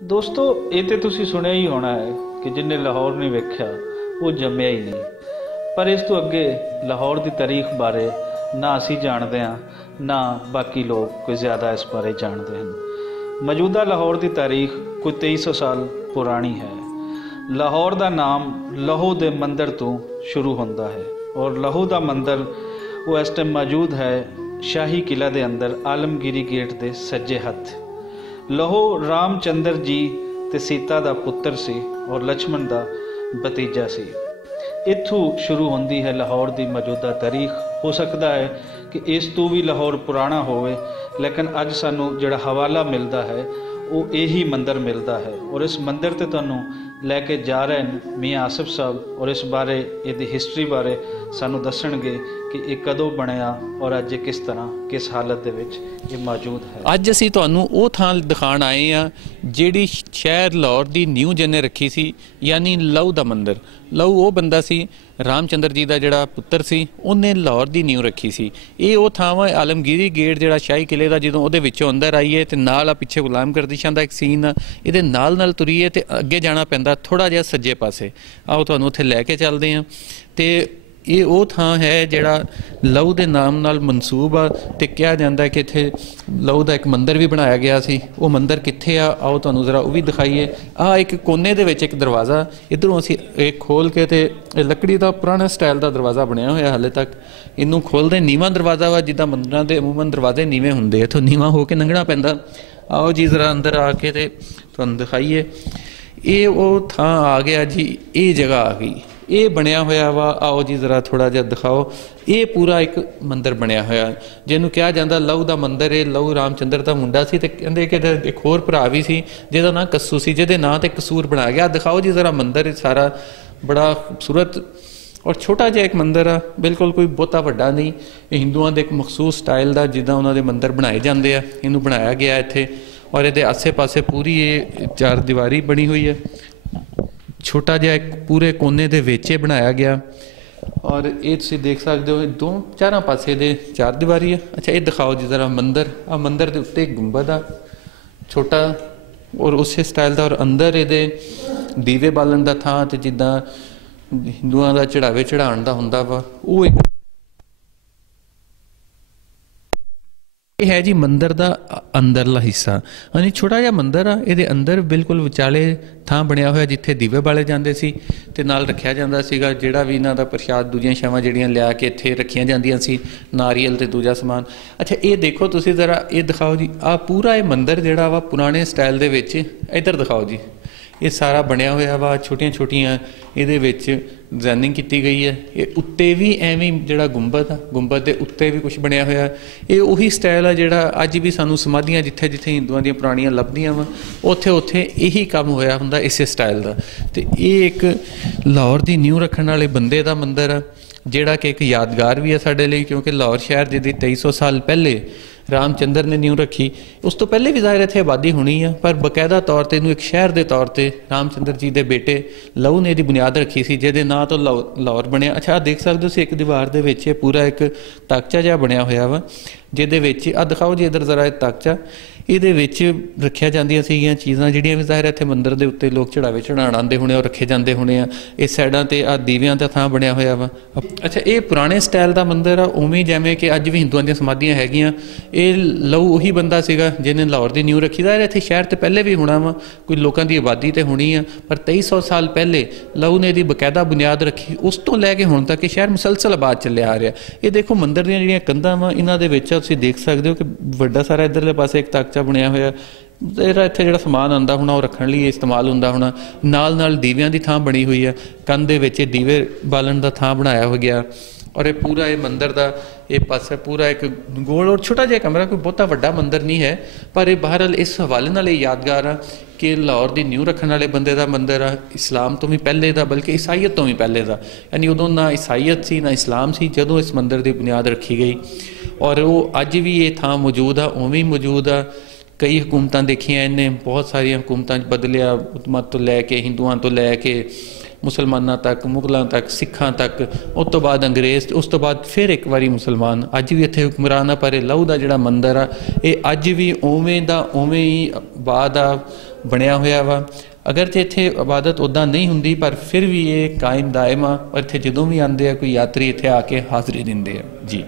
ਦੋਸਤੋ ਇਹ ਤੇ ਤੁਸੀਂ ਸੁਣਿਆ ਹੀ ਹੋਣਾ ਹੈ ਕਿ ਜਿੰਨੇ ਲਾਹੌਰ ਨਹੀਂ ਵੇਖਿਆ ਉਹ ਜੰਮਿਆ ਹੀ ਨਹੀਂ। ਪਰ ਇਸ ਤੋਂ ਅੱਗੇ ਲਾਹੌਰ ਦੀ ਤਾਰੀਖ ਬਾਰੇ ਨਾ ਅਸੀਂ ਜਾਣਦੇ ਹਾਂ ਨਾ ਬਾਕੀ ਲੋਕ ਕੋਈ ਜ਼ਿਆਦਾ ਇਸ ਬਾਰੇ ਜਾਣਦੇ ਹਨ। ਮੌਜੂਦਾ ਲਾਹੌਰ ਦੀ ਤਾਰੀਖ ਕੋਈ 2300 ਸਾਲ ਪੁਰਾਣੀ ਹੈ। ਲਾਹੌਰ ਦਾ ਨਾਮ ਲਹੂ ਦੇ ਮੰਦਰ ਤੋਂ ਸ਼ੁਰੂ ਹੁੰਦਾ ਹੈ ਔਰ ਲਹੂ ਦਾ ਮੰਦਰ ਉਹ ਇਸ ਟਾਈਮ ਮੌਜੂਦ ਹੈ ਸ਼ਾਹੀ ਕਿਲਾ ਦੇ ਅੰਦਰ ਆਲਮਗੀਰੀ ਗੇਟ ਦੇ ਸੱਜੇ ਹੱਥ। ਲਹੂ ਰਾਮਚੰਦਰ जी ਤੇ ਸੀਤਾ ਦਾ ਪੁੱਤਰ ਸੀ ਔਰ ਲక్ష్మణ ਦਾ ਭਤੀਜਾ ਸੀ। ਇੱਥੋਂ ਸ਼ੁਰੂ ਹੁੰਦੀ ਹੈ ਲਾਹੌਰ ਦੀ ਮੌਜੂਦਾ ਤਾਰੀਖ। ਹੋ ਸਕਦਾ ਹੈ ਕਿ ਇਸ ਤੋਂ ਵੀ ਲਾਹੌਰ ਪੁਰਾਣਾ ਹੋਵੇ, ਲੇਕਿਨ ਅੱਜ ਸਾਨੂੰ ਜਿਹੜਾ ਹਵਾਲਾ ਮਿਲਦਾ ਹੈ ਉਹ ਇਹੀ ਮੰਦਰ ਮਿਲਦਾ ਹੈ। ਔਰ ਇਸ ਮੰਦਰ ਤੇ ਤੁਹਾਨੂੰ ਲੈ ਕੇ ਜਾ ਰਹੇ ਨੇ ਮੀਆਂ ਆਸਿਫ ਸਾਹਿਬ ਔਰ ਇਸ ਬਾਰੇ ਇਹਦੀ ਹਿਸਟਰੀ ਬਾਰੇ ਸਾਨੂੰ ਦੱਸਣਗੇ ਕਿ ਇਹ ਕਦੋਂ ਬਣਿਆ ਔਰ ਅੱਜ ਕਿਸ ਤਰ੍ਹਾਂ ਕਿਸ ਹਾਲਤ ਦੇ ਵਿੱਚ ਇਹ ਮੌਜੂਦ ਹੈ। ਅੱਜ ਅਸੀਂ ਤੁਹਾਨੂੰ ਉਹ ਥਾਂ ਦਿਖਾਉਣ ਆਏ ਹਾਂ ਜਿਹੜੀ ਸ਼ਹਿਰ ਲਾਹੌਰ ਦੀ ਨਿਊ ਜਿਹਨੇ ਰੱਖੀ ਸੀ, ਯਾਨੀ ਲਹੂ ਦਾ ਮੰਦਰ। ਲਹੂ ਉਹ ਬੰਦਾ ਸੀ ਰਾਮਚੰਦਰ ਜੀ ਦਾ ਜਿਹੜਾ ਪੁੱਤਰ ਸੀ, ਉਹਨੇ ਲਾਹੌਰ ਦੀ ਨਿਊ ਰੱਖੀ ਸੀ। ਇਹ ਉਹ ਥਾਂ ਵਾ ਆਲਮਗੀਰੀ ਗੇਟ ਜਿਹੜਾ ਸ਼ਾਹੀ ਕਿਲੇ ਦਾ, ਜਦੋਂ ਉਹਦੇ ਵਿੱਚੋਂ ਅੰਦਰ ਆਈਏ ਤੇ ਨਾਲ ਆ ਪਿੱਛੇ ਗੁਲਾਮ ਗਰਦਿਸ਼ਾਂ ਦਾ ਇੱਕ ਸੀਨ ਆ, ਇਹਦੇ ਨਾਲ ਤੁਰੀਏ ਤੇ ਅੱਗੇ ਜਾਣਾ ਪੈਂਦਾ ਥੋੜਾ ਜਿਹਾ ਸੱਜੇ ਪਾਸੇ। ਆਓ ਤੁਹਾਨੂੰ ਉੱਥੇ ਲੈ ਕੇ ਚੱਲਦੇ ਹਾਂ। ਤੇ ਇਹ ਉਹ ਥਾਂ ਹੈ ਜਿਹੜਾ ਲਹੂ ਦੇ ਨਾਮ ਨਾਲ ਮਨਸੂਬ ਆ ਤੇ ਕਿਹਾ ਜਾਂਦਾ ਹੈ ਕਿ ਇੱਥੇ ਲਹੂ ਦਾ ਇੱਕ ਮੰਦਰ ਵੀ ਬਣਾਇਆ ਗਿਆ ਸੀ। ਉਹ ਮੰਦਰ ਕਿੱਥੇ ਆ, ਆਓ ਤੁਹਾਨੂੰ ਜ਼ਰਾ ਉਹ ਵੀ ਦਿਖਾਈਏ। ਆਹ ਇੱਕ ਕੋਨੇ ਦੇ ਵਿੱਚ ਇੱਕ ਦਰਵਾਜ਼ਾ, ਇੱਧਰੋਂ ਅਸੀਂ ਇਹ ਖੋਲ ਕੇ ਤੇ ਇਹ ਲੱਕੜੀ ਦਾ ਪੁਰਾਣਾ ਸਟਾਈਲ ਦਾ ਦਰਵਾਜ਼ਾ ਬਣਿਆ ਹੋਇਆ ਹਾਲੇ ਤੱਕ। ਇਹਨੂੰ ਖੋਲਦੇ ਨੀਵਾਂ ਦਰਵਾਜ਼ਾ ਵਾ, ਜਿੱਦਾਂ ਮੰਦਰਾਂ ਦੇ ਅਮੂਮਨ ਦਰਵਾਜ਼ੇ ਨੀਵੇਂ ਹੁੰਦੇ, ਇੱਥੋਂ ਨੀਵਾਂ ਹੋ ਕੇ ਲੰਘਣਾ ਪੈਂਦਾ। ਆਓ ਜੀ ਜ਼ਰਾ ਅੰਦਰ ਆ ਕੇ ਤੇ ਤੁਹਾਨੂੰ ਦਿਖਾਈਏ। ਇਹ ਉਹ ਥਾਂ ਆ ਗਿਆ ਜੀ, ਇਹ ਜਗ੍ਹਾ ਆ ਗਈ, ਇਹ ਬਣਿਆ ਹੋਇਆ ਵਾ। ਆਓ ਜੀ ਜ਼ਰਾ ਥੋੜਾ ਜਿਹਾ ਦਿਖਾਓ। ਇਹ ਪੂਰਾ ਇੱਕ ਮੰਦਰ ਬਣਿਆ ਹੋਇਆ ਜਿਹਨੂੰ ਕਿਹਾ ਜਾਂਦਾ ਲਹੂ ਦਾ ਮੰਦਰ। ਇਹ ਲਹੂ ਰਾਮਚੰਦਰ ਦਾ ਮੁੰਡਾ ਸੀ ਤੇ ਕਹਿੰਦੇ ਕਿ ਇੱਕ ਹੋਰ ਭਰਾ ਵੀ ਸੀ ਜਿਹਦਾ ਨਾਂ ਕੱਸੂ ਸੀ, ਜਿਹਦੇ ਨਾਂ ਤੇ ਕਸੂਰ ਬਣਾਇਆ ਗਿਆ। ਦਿਖਾਓ ਜੀ ਜ਼ਰਾ ਮੰਦਰ। ਸਾਰਾ ਬੜਾ ਖੂਬਸੂਰਤ ਔਰ ਛੋਟਾ ਜਿਹਾ ਇੱਕ ਮੰਦਰ ਆ, ਬਿਲਕੁਲ ਕੋਈ ਬਹੁਤਾ ਵੱਡਾ ਨਹੀਂ। ਇਹ ਹਿੰਦੂਆਂ ਦੇ ਇੱਕ ਮਖਸੂਸ ਸਟਾਈਲ ਦਾ ਜਿੱਦਾਂ ਉਹਨਾਂ ਦੇ ਮੰਦਰ ਬਣਾਏ ਜਾਂਦੇ ਆ, ਇਹਨੂੰ ਬਣਾਇਆ ਗਿਆ ਇੱਥੇ। ਔਰ ਇਹਦੇ ਆਸੇ ਪਾਸੇ ਪੂਰੀ ਇਹ ਚਾਰ ਦੀਵਾਰੀ ਬਣੀ ਹੋਈ ਹੈ। ਛੋਟਾ ਜਿਹਾ ਇੱਕ ਪੂਰੇ ਕੋਨੇ ਦੇ ਵਿੱਚ ਇਹ ਬਣਾਇਆ ਗਿਆ ਔਰ ਇਹ ਤੁਸੀਂ ਦੇਖ ਸਕਦੇ ਹੋ ਦੋ ਚਾਰਾਂ ਪਾਸੇ ਦੇ ਚਾਰ ਦੀਵਾਰੀ ਹੈ। ਅੱਛਾ ਇਹ ਦਿਖਾਓ ਜੀ ਜ਼ਰਾ ਮੰਦਰ। ਆ ਮੰਦਰ ਦੇ ਉੱਤੇ ਇੱਕ ਗੁੰਬਦ ਆ ਛੋਟਾ ਔਰ ਉਸੇ ਸਟਾਈਲ ਦਾ, ਔਰ ਅੰਦਰ ਇਹਦੇ ਦੀਵੇ ਬਾਲਣ ਦਾ ਥਾਂ ਤੇ ਜਿੱਦਾਂ ਹਿੰਦੂਆਂ ਦਾ ਚੜਾਵੇ ਚੜਾਉਣ ਦਾ ਹੁੰਦਾ ਵਾ ਉਹ ਇੱਕ ਇਹ ਹੈ ਜੀ ਮੰਦਰ ਦਾ ਅੰਦਰਲਾ ਹਿੱਸਾ। ਯਾਨੀ ਛੋਟਾ ਜਿਹਾ ਮੰਦਰ ਆ, ਇਹਦੇ ਅੰਦਰ ਬਿਲਕੁਲ ਵਿਚਾਲੇ ਥਾਂ ਬਣਿਆ ਹੋਇਆ ਜਿੱਥੇ ਦੀਵੇ ਬਾਲੇ ਜਾਂਦੇ ਸੀ ਤੇ ਨਾਲ ਰੱਖਿਆ ਜਾਂਦਾ ਸੀਗਾ ਜਿਹੜਾ ਵੀ ਇਹਨਾਂ ਦਾ ਪ੍ਰਸ਼ਾਦ, ਦੂਜੀਆਂ ਛਾਵਾਂ ਜਿਹੜੀਆਂ ਲਿਆ ਕੇ ਇੱਥੇ ਰੱਖੀਆਂ ਜਾਂਦੀਆਂ ਸੀ, ਨਾਰੀਅਲ ਤੇ ਦੂਜਾ ਸਮਾਨ। ਅੱਛਾ ਇਹ ਦੇਖੋ ਤੁਸੀਂ ਜ਼ਰਾ, ਇਹ ਦਿਖਾਓ ਜੀ। ਆ ਪੂਰਾ ਇਹ ਮੰਦਰ ਜਿਹੜਾ ਵਾ ਪੁਰਾਣੇ ਸਟਾਈਲ ਦੇ ਵਿੱਚ, ਇੱਧਰ ਦਿਖਾਓ ਜੀ। ਇਹ ਸਾਰਾ ਬਣਿਆ ਹੋਇਆ ਵਾ, ਛੋਟੀਆਂ ਛੋਟੀਆਂ ਇਹਦੇ ਵਿੱਚ ਡਿਜ਼ਾਈਨਿੰਗ ਕੀਤੀ ਗਈ ਹੈ। ਇਹ ਉੱਤੇ ਵੀ ਐਵੇਂ ਜਿਹੜਾ ਗੁੰਬਦ ਆ, ਗੁੰਬਦ ਦੇ ਉੱਤੇ ਵੀ ਕੁਛ ਬਣਿਆ ਹੋਇਆ। ਇਹ ਉਹੀ ਸਟਾਈਲ ਆ ਜਿਹੜਾ ਅੱਜ ਵੀ ਸਾਨੂੰ ਸਮਾਧੀਆਂ ਜਿੱਥੇ ਜਿੱਥੇ ਹਿੰਦੂਆਂ ਦੀਆਂ ਪੁਰਾਣੀਆਂ ਲੱਭਦੀਆਂ ਵਾ, ਉੱਥੇ ਉੱਥੇ ਇਹੀ ਕੰਮ ਹੋਇਆ ਹੁੰਦਾ ਇਸੇ ਸਟਾਈਲ ਦਾ। ਤੇ ਇਹ ਇੱਕ ਲਾਹੌਰ ਦੀ ਨਿਊ ਰੱਖਣ ਵਾਲੇ ਬੰਦੇ ਦਾ ਮੰਦਰ ਆ ਜਿਹੜਾ ਕਿ ਇੱਕ ਯਾਦਗਾਰ ਵੀ ਹੈ ਸਾਡੇ ਲਈ, ਕਿਉਂਕਿ ਲਾਹੌਰ ਸ਼ਹਿਰ ਜਿਹਦੀ 2300 ਸਾਲ ਪਹਿਲੇ ਰਾਮਚੰਦਰ ਨੇ ਨਿਊ ਰੱਖੀ। ਉਸ ਤੋਂ ਪਹਿਲੇ ਵੀ ਜ਼ਾਹਿਰ ਇੱਥੇ ਆਬਾਦੀ ਹੋਣੀ ਆ, ਪਰ ਬਕਾਇਦਾ ਤੌਰ 'ਤੇ ਇਹਨੂੰ ਇੱਕ ਸ਼ਹਿਰ ਦੇ ਤੌਰ 'ਤੇ ਰਾਮਚੰਦਰ ਜੀ ਦੇ ਬੇਟੇ ਲਹੂ ਨੇ ਇਹਦੀ ਬੁਨਿਆਦ ਰੱਖੀ ਸੀ, ਜਿਹਦੇ ਨਾਂ ਤੋਂ ਲਾਹੌਰ ਬਣਿਆ। ਅੱਛਾ ਆਹ ਦੇਖ ਸਕਦੇ ਹੋ ਤੁਸੀਂ ਇੱਕ ਦੀਵਾਰ ਦੇ ਵਿੱਚ ਇਹ ਪੂਰਾ ਇੱਕ ਤਾਕਚਾ ਜਿਹਾ ਬਣਿਆ ਹੋਇਆ ਵਾ, ਜਿਹਦੇ ਵਿੱਚ ਆਹ ਦਿਖਾਓ ਜੀ ਇੱਧਰ ਜ਼ਰਾ ਇਹ ਤਾਕਚਾ, ਇਹਦੇ ਵਿੱਚ ਰੱਖੀਆਂ ਜਾਂਦੀਆਂ ਸੀਗੀਆਂ ਚੀਜ਼ਾਂ ਜਿਹੜੀਆਂ ਵੀ ਜ਼ਾਹਿਰ ਇੱਥੇ ਮੰਦਰ ਦੇ ਉੱਤੇ ਲੋਕ ਚੜਾਵੇ ਚੜਾਉਣ ਆਉਂਦੇ ਹੋਣੇ ਔਰ ਰੱਖੇ ਜਾਂਦੇ ਹੋਣੇ ਆ। ਇਸ ਸਾਈਡਾਂ 'ਤੇ ਆਹ ਦੀਵਿਆਂ ਦਾ ਥਾਂ ਬਣਿਆ ਹੋਇਆ ਵਾ। ਅੱਛਾ ਇਹ ਪੁਰਾਣੇ ਸਟਾਈਲ ਦਾ ਮੰਦਰ ਆ, ਉਵੇਂ ਜਿਵੇਂ ਕਿ ਅੱਜ ਵੀ ਹਿੰਦੂਆਂ ਦੀਆਂ ਸਮਾਧੀਆਂ ਹੈਗੀਆਂ। ਇਹ ਲਹੂ ਉਹੀ ਬੰਦਾ ਸੀਗਾ ਜਿਹਨੇ ਲਾਹੌਰ ਦੀ ਨਿਊ ਰੱਖੀ। ਜ਼ਾਹਿਰ ਇੱਥੇ ਸ਼ਹਿਰ ਤੇ ਪਹਿਲੇ ਵੀ ਹੋਣਾ ਵਾ, ਕੋਈ ਲੋਕਾਂ ਦੀ ਆਬਾਦੀ ਤੇ ਹੋਣੀ ਆ, ਪਰ 2300 ਸਾਲ ਪਹਿਲੇ ਲਹੂ ਨੇ ਇਹਦੀ ਬਕਾਇਦਾ ਬੁਨਿਆਦ ਰੱਖੀ। ਉਸ ਤੋਂ ਲੈ ਕੇ ਹੁਣ ਤੱਕ ਇਹ ਸ਼ਹਿਰ ਮੁਸਲਸਲ ਆਬਾਦ ਚੱਲਿਆ ਆ ਰਿਹਾ। ਇਹ ਦੇਖੋ ਮੰਦਰ ਦੀਆਂ ਜਿਹੜੀਆਂ ਕੰਧਾਂ ਵਾ, ਇਹਨਾਂ ਦੇ ਵਿੱਚ ਤੁਸੀਂ ਦੇਖ ਸਕਦੇ ਹੋ ਕਿ ਵੱਡਾ ਸਾਰਾ ਇੱਧਰਲੇ ਪਾਸੇ ਇੱਕ ਤਾਕਚਾ ਬਣਿਆ ਹੋਇਆ। ਇਹਦਾ ਇੱਥੇ ਜਿਹੜਾ ਸਮਾਨ ਆਉਂਦਾ ਹੋਣਾ ਉਹ ਰੱਖਣ ਲਈ ਇਸਤੇਮਾਲ ਹੁੰਦਾ ਹੋਣਾ। ਨਾਲ ਦੀਵਿਆਂ ਦੀ ਥਾਂ ਬਣੀ ਹੋਈ ਆ, ਕੰਧ ਦੇ ਵਿੱਚ ਦੀਵੇ ਬਾਲਣ ਦਾ ਥਾਂ ਬਣਾਇਆ ਹੋ ਗਿਆ। ਔਰ ਇਹ ਪੂਰਾ ਇਹ ਮੰਦਰ ਦਾ ਇਹ ਪਾਸੇ ਪੂਰਾ ਇੱਕ ਗੋਲ ਔਰ ਛੋਟਾ ਜਿਹਾ ਕਮਰਾ, ਕੋਈ ਬਹੁਤਾ ਵੱਡਾ ਮੰਦਰ ਨਹੀਂ ਹੈ, ਪਰ ਇਹ ਬਹਰਹਾਲ ਇਸ ਹਵਾਲੇ ਨਾਲ ਇਹ ਯਾਦਗਾਰ ਆ ਕਿ ਲਾਹੌਰ ਦੀ ਨਿਊ ਰੱਖਣ ਵਾਲੇ ਬੰਦੇ ਦਾ ਮੰਦਰ ਆ। ਇਸਲਾਮ ਤੋਂ ਵੀ ਪਹਿਲੇ ਦਾ, ਬਲਕਿ ਈਸਾਈਅਤ ਤੋਂ ਵੀ ਪਹਿਲੇ ਦਾ। ਯਾਨੀ ਉਦੋਂ ਨਾ ਈਸਾਈਅਤ ਸੀ ਨਾ ਇਸਲਾਮ ਸੀ ਜਦੋਂ ਇਸ ਮੰਦਰ ਦੀ ਬੁਨਿਆਦ ਰੱਖੀ ਗਈ। ਔਰ ਉਹ ਅੱਜ ਵੀ ਇਹ ਥਾਂ ਮੌਜੂਦ ਆ, ਉਵੇਂ ਮੌਜੂਦ ਆ। ਕਈ ਹਕੂਮਤਾਂ ਦੇਖੀਆਂ ਇਹਨੇ, ਬਹੁਤ ਸਾਰੀਆਂ ਹਕੂਮਤਾਂ 'ਚ ਬਦਲਿਆ, ਉਤਮਤ ਤੋਂ ਲੈ ਕੇ ਹਿੰਦੂਆਂ ਤੋਂ ਲੈ ਕੇ ਮੁਸਲਮਾਨਾਂ ਤੱਕ, ਮੁਗਲਾਂ ਤੱਕ, ਸਿੱਖਾਂ ਤੱਕ, ਉਸ ਤੋਂ ਬਾਅਦ ਅੰਗਰੇਜ਼, ਉਸ ਤੋਂ ਬਾਅਦ ਫਿਰ ਇੱਕ ਵਾਰੀ ਮੁਸਲਮਾਨ। ਅੱਜ ਵੀ ਇੱਥੇ ਹੁਕਮਰਾਨ ਆ, ਪਰ ਇਹ ਲਹੂ ਦਾ ਜਿਹੜਾ ਮੰਦਰ ਆ ਇਹ ਅੱਜ ਵੀ ਉਵੇਂ ਦਾ ਉਵੇਂ ਹੀ ਬਾਅਦ ਆ ਬਣਿਆ ਹੋਇਆ ਵਾ। ਅਗਰਚੇ ਇੱਥੇ ਇਬਾਦਤ ਉੱਦਾਂ ਨਹੀਂ ਹੁੰਦੀ, ਪਰ ਫਿਰ ਵੀ ਇਹ ਕਾਇਮ ਦਾਇਮ ਆ। ਇੱਥੇ ਜਦੋਂ ਵੀ ਆਉਂਦੇ ਆ ਕੋਈ ਯਾਤਰੀ ਇੱਥੇ ਆ ਕੇ ਹਾਜ਼ਰੀ ਦਿੰਦੇ ਆ ਜੀ।